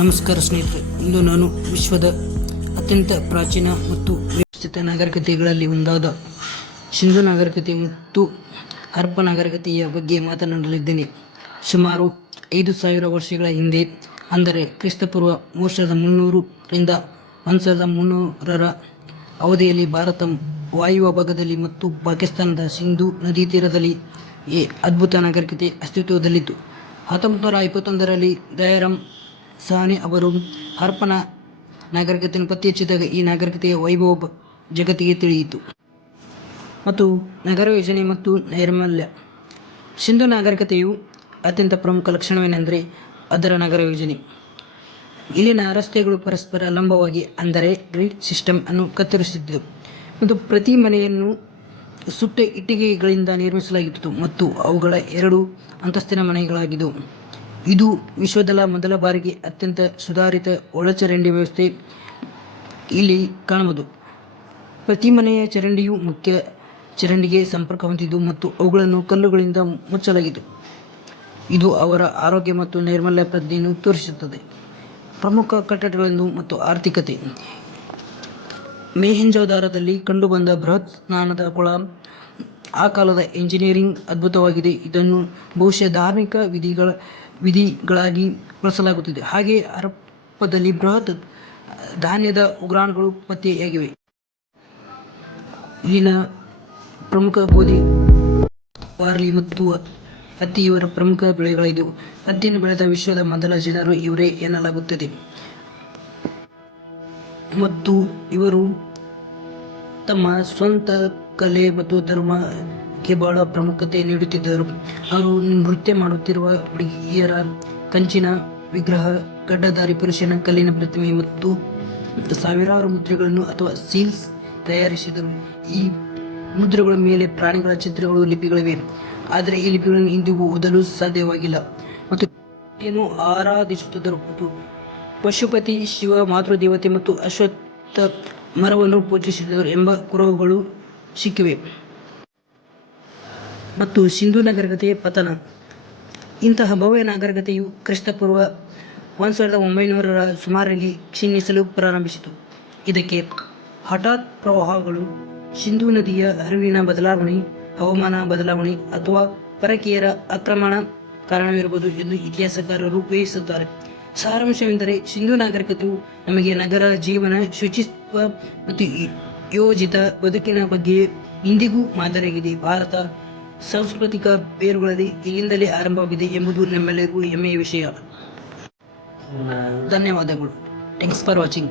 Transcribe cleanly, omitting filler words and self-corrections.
ನಮಸ್ಕಾರ ಸ್ನೇಹಿತರೆ, ಇಂದು ನಾನು ವಿಶ್ವದ ಅತ್ಯಂತ ಪ್ರಾಚೀನ ಮತ್ತು ವ್ಯವಸ್ಥಿತ ನಾಗರಿಕತೆಗಳಲ್ಲಿ ಒಂದಾದ ಸಿಂಧು ನಾಗರಿಕತೆ ಮತ್ತು ಹರಪ್ಪ ನಾಗರಿಕತೆಯ ಬಗ್ಗೆ ಮಾತನಾಡಲಿದ್ದೇನೆ. ಸುಮಾರು 5,000 ವರ್ಷಗಳ ಹಿಂದೆ, ಅಂದರೆ ಕ್ರಿಸ್ತಪೂರ್ವ 3300 ರಿಂದ 1300 ಅವಧಿಯಲ್ಲಿ, ಭಾರತ ವಾಯುವ್ಯ ಭಾಗದಲ್ಲಿ ಮತ್ತು ಪಾಕಿಸ್ತಾನದ ಸಿಂಧೂ ನದಿ ತೀರದಲ್ಲಿ ಈ ಅದ್ಭುತ ನಾಗರಿಕತೆ ಅಸ್ತಿತ್ವದಲ್ಲಿತ್ತು. 1921ರಲ್ಲಿ ದಯಾರಾಮ್ ಸಾಹ್ನಿ ಅವರು ಹರಪ್ಪ ನಾಗರಿಕತೆಯನ್ನು ಪತ್ತೆಹಚ್ಚಿದಾಗ ಈ ನಾಗರಿಕತೆಯ ವೈಭವ ಜಗತ್ತಿಗೆ ತಿಳಿಯಿತು. ಮತ್ತು ನಗರ ಯೋಜನೆ ಮತ್ತು ನೈರ್ಮಲ್ಯ. ಸಿಂಧೂ ನಾಗರಿಕತೆಯ ಅತ್ಯಂತ ಪ್ರಮುಖ ಲಕ್ಷಣವೇನೆಂದರೆ ಅದರ ನಗರ ಯೋಜನೆ. ಇಲ್ಲಿನ ರಸ್ತೆಗಳು ಪರಸ್ಪರ ಲಂಬವಾಗಿ, ಅಂದರೆ ಗ್ರಿಡ್ ಸಿಸ್ಟಮ್ ಅನ್ನು ಕತ್ತರಿಸುತ್ತಿದ್ದವು, ಮತ್ತು ಪ್ರತಿ ಮನೆಯನ್ನು ಸುಟ್ಟ ಇಟ್ಟಿಗೆಗಳಿಂದ ನಿರ್ಮಿಸಲಾಗಿತ್ತು ಮತ್ತು ಅವುಗಳ 2 ಅಂತಸ್ತಿನ ಮನೆಗಳಾಗಿದ್ದವು. ಇದು ವಿಶ್ವದಲ್ಲೇ ಮೊದಲ ಬಾರಿಗೆ ಅತ್ಯಂತ ಸುಧಾರಿತ ಒಳಚರಂಡಿ ವ್ಯವಸ್ಥೆ. ಇಲ್ಲಿ ಕಾಣಬಹುದು, ಪ್ರತಿ ಮನೆಯ ಚರಂಡಿಯು ಮುಖ್ಯ ಚರಂಡಿಗೆ ಸಂಪರ್ಕ ಹೊಂದಿದ್ದು ಮತ್ತು ಅವುಗಳನ್ನು ಕಲ್ಲುಗಳಿಂದ ಮುಚ್ಚಲಾಗಿತ್ತು. ಇದು ಅವರ ಆರೋಗ್ಯ ಮತ್ತು ನೈರ್ಮಲ್ಯ ಪ್ರಜ್ಞೆಯನ್ನು ತೋರಿಸುತ್ತದೆ. ಪ್ರಮುಖ ಕಟ್ಟಡಗಳು ಮತ್ತು ಆರ್ಥಿಕತೆ. ಮೊಹೆಂಜೊದಾರೊದಲ್ಲಿ ಕಂಡುಬಂದ ಬೃಹತ್ ಸ್ನಾನದ ಕೊಳ ಆ ಕಾಲದ ಎಂಜಿನಿಯರಿಂಗ್ ಅದ್ಭುತವಾಗಿದೆ. ಇದನ್ನು ಬಹುಶಃ ಧಾರ್ಮಿಕ ವಿಧಿಗಳಾಗಿ ಬಳಸಲಾಗುತ್ತಿದೆ. ಹಾಗೆಯೇ ಹರಪ್ಪದಲ್ಲಿ ಬೃಹತ್ ಧಾನ್ಯದ ಉಗ್ರಾಣಗಳು ಪತ್ತೆಯಾಗಿವೆ. ಇಲ್ಲಿನ ಪ್ರಮುಖ ಗೋಧಿ, ಬಾರ್ಲಿ ಮತ್ತು ಹತ್ತಿ ಇವರ ಪ್ರಮುಖ ಬೆಳೆಗಳಾಗಿದ್ದವು. ಹತ್ತಿಯನ್ನು ಬೆಳೆದ ವಿಶ್ವದ ಮೊದಲ ಜನರು ಇವರೇ ಎನ್ನಲಾಗುತ್ತದೆ, ಮತ್ತು ಇವರು ತಮ್ಮ ಸ್ವಂತ ಕಲೆ ಮತ್ತು ಧರ್ಮಕ್ಕೆ ಬಹಳ ಪ್ರಾಮುಖ್ಯತೆ ನೀಡುತ್ತಿದ್ದರು. ಅವರು ನೃತ್ಯ ಮಾಡುತ್ತಿರುವ ಹುಡುಗಿಯರ ಕಂಚಿನ ವಿಗ್ರಹ, ಗಡ್ಡಧಾರಿ ಪುರುಷನ ಕಲ್ಲಿನ ಪ್ರತಿಮೆ ಮತ್ತು ಸಾವಿರಾರು ಮುದ್ರೆಗಳನ್ನು ಅಥವಾ ಸೀಲ್ಸ್ ತಯಾರಿಸಿದರು. ಈ ಮುದ್ರೆಗಳ ಮೇಲೆ ಪ್ರಾಣಿಗಳ ಚಿತ್ರಗಳು, ಲಿಪಿಗಳಿವೆ, ಆದರೆ ಈ ಲಿಪಿಗಳನ್ನು ಇಂದಿಗೂ ಓದಲು ಸಾಧ್ಯವಾಗಿಲ್ಲ. ಮತ್ತು ದೇವತೆಯನ್ನು ಆರಾಧಿಸುತ್ತಿದ್ದರು, ಮತ್ತು ಪಶುಪತಿ, ಶಿವ, ಮಾತೃದೇವತೆ ಮತ್ತು ಅಶ್ವತ್ಥ ಮರವನ್ನು ಪೂಜಿಸುತ್ತಿದ್ದರು ಎಂಬ ಕುರುಹುಗಳು ಸಿಕ್ಕಿವೆ. ಮತ್ತು ಸಿಂಧೂ ನಾಗರಿಕತೆಯ ಪತನ. ಇಂತಹ ಭವ್ಯ ನಾಗರಿಕತೆಯು ಕ್ರಿಸ್ತಪೂರ್ವ 1900ರ ಸುಮಾರಿಗೆ ಕ್ಷೀಣಿಸಲು ಪ್ರಾರಂಭಿಸಿತು. ಇದಕ್ಕೆ ಹಠಾತ್ ಪ್ರವಾಹಗಳು, ಸಿಂಧೂ ನದಿಯ ಹರಿವಿನ ಬದಲಾವಣೆ, ಹವಾಮಾನ ಬದಲಾವಣೆ ಅಥವಾ ಪರಕೀಯರ ಆಕ್ರಮಣ ಕಾರಣವಿರಬಹುದು ಎಂದು ಇತಿಹಾಸಕಾರರು ಊಹಿಸುತ್ತಾರೆ. ಸಾರಾಂಶವೆಂದರೆ, ಸಿಂಧೂ ನಾಗರಿಕತೆಯು ನಮಗೆ ನಗರ ಜೀವನ, ಶುಚಿತ್ವ ಮತ್ತು ಯೋಜಿತ ಬದುಕಿನ ಬಗ್ಗೆ ಇಂದಿಗೂ ಮಾದರಿಯಾಗಿದೆ. ಭಾರತದ ಸಾಂಸ್ಕೃತಿಕ ಬೇರುಗಳು ಇಲ್ಲಿಂದಲೇ ಆರಂಭವಾಗಿವೆ ಎಂಬುದು ನಮ್ಮೆಲ್ಲರಿಗೂ ಹೆಮ್ಮೆಯ ವಿಷಯ. ಧನ್ಯವಾದಗಳು. Thanks for watching.